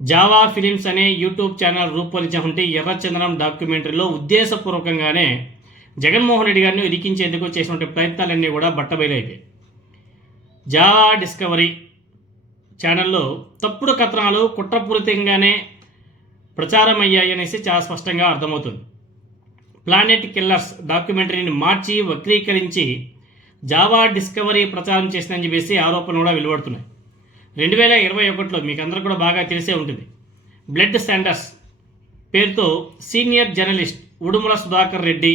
Java films అనే YouTube channel రూపొందించినటువంటి ఎర్రచందనం డాక్యుమెంటరీలో ఉద్దేశపూర్వకంగానే జగన్మోహన్ రెడ్డి గారిని ఇరికించేందుకు చేసినటువంటి ప్రయత్నాలన్నీ కూడా బట్టబయలైపోయాయి. జావా డిస్కవరీ ఛానల్లో తప్పుడు కథనాలు కుట్రపూరితంగానే ప్రచారం అయ్యాయి అనేసి చాలా స్పష్టంగా అర్థమవుతుంది. ప్లానెట్ కిల్లర్స్ డాక్యుమెంటరీని మార్చి వక్రీకరించి జావా డిస్కవరీ ప్రచారం చేసిందని చెప్పేసి ఆరోపణలు కూడా వెలువడుతున్నాయి. 2021లో మీకు అందరూ కూడా బాగా తెలిసే ఉంటుంది. బ్లడ్ శాండర్స్ పేరుతో సీనియర్ జర్నలిస్ట్ ఉడుమల సుధాకర్ రెడ్డి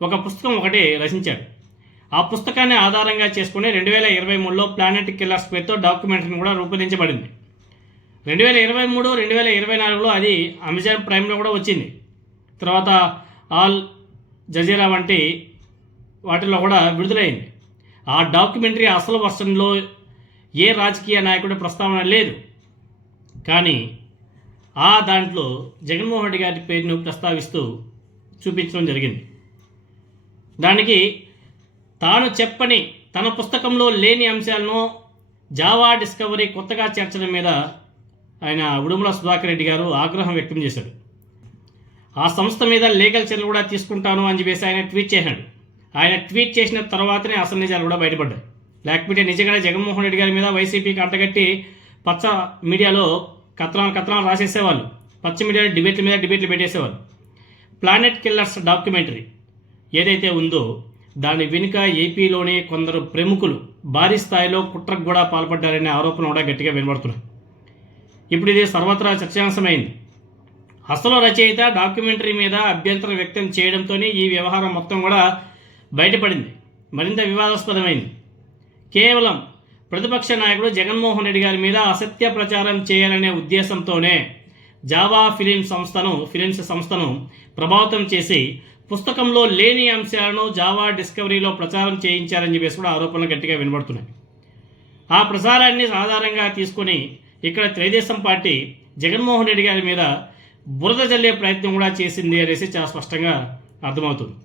ఒక పుస్తకం ఒకటి రచించాడు. ఆ పుస్తకాన్ని ఆధారంగా చేసుకుని 2023లో ప్లానెట్ కిల్లర్స్ పేరుతో డాక్యుమెంటరీని కూడా రూపొందించబడింది. 2023, 2024లో అది అమెజాన్ ప్రైమ్లో కూడా వచ్చింది. తర్వాత ఆల్ జజీరా వంటి వాటిల్లో కూడా విడుదలైంది. ఆ డాక్యుమెంటరీ అసలు వర్షన్లో ఏ రాజకీయ నాయకుడి ప్రస్తావన లేదు, కానీ ఆ దాంట్లో జగన్మోహన్ రెడ్డి గారి పేరును ప్రస్తావిస్తూ చూపించడం జరిగింది. దానికి తాను చెప్పని తన పుస్తకంలో లేని అంశాలను జావా డిస్కవరీ కొత్తగా చేర్చడం మీద ఆయన ఉడుమల సుధాకర్ రెడ్డి గారు ఆగ్రహం వ్యక్తం చేశాడు. ఆ సంస్థ మీద లీగల్ చర్యలు కూడా తీసుకుంటాను అని చెప్పేసి ఆయన ట్వీట్ చేశాడు. ఆయన ట్వీట్ చేసిన తర్వాతనే అసలు నిజాలు కూడా బయటపడ్డాయి. లేకపోతే నిజంగానే జగన్మోహన్ రెడ్డి గారి మీద వైసీపీకి అంటగట్టి పచ్చ మీడియాలో కథనాలు రాసేసేవాళ్ళు. పచ్చ మీడియాలో డిబేట్లు పెట్టేసేవాళ్ళు. ప్లానెట్ కిల్లర్స్ డాక్యుమెంటరీ ఏదైతే ఉందో దాని వెనుక ఏపీలోనే కొందరు ప్రముఖులు భారీ స్థాయిలో కుట్రకు కూడా పాల్పడ్డారనే ఆరోపణలు కూడా గట్టిగా వినబడుతున్నాయి. ఇప్పుడు ఇది సర్వత్రా చర్చాంశమైంది. అసలు రచయిత డాక్యుమెంటరీ మీద అభ్యంతరం వ్యక్తం చేయడంతో ఈ వ్యవహారం మొత్తం కూడా బయటపడింది, మరింత వివాదాస్పదమైంది. కేవలం ప్రతిపక్ష నాయకుడు జగన్మోహన్ రెడ్డి గారి మీద అసత్య ప్రచారం చేయాలనే ఉద్దేశంతోనే జావా ఫిలిమ్స్ సంస్థను ప్రభావితం చేసి పుస్తకంలో లేని అంశాలను జావా డిస్కవరీలో ప్రచారం చేయించారని చెప్పేసి కూడా ఆరోపణలు గట్టిగా వినబడుతున్నాయి. ఆ ప్రచారాన్ని ఆధారంగా తీసుకొని ఇక్కడ తెలుగుదేశం పార్టీ జగన్మోహన్ రెడ్డి గారి మీద బురద జల్లే ప్రయత్నం కూడా చేసింది అనేసి చాలా స్పష్టంగా అర్థమవుతుంది.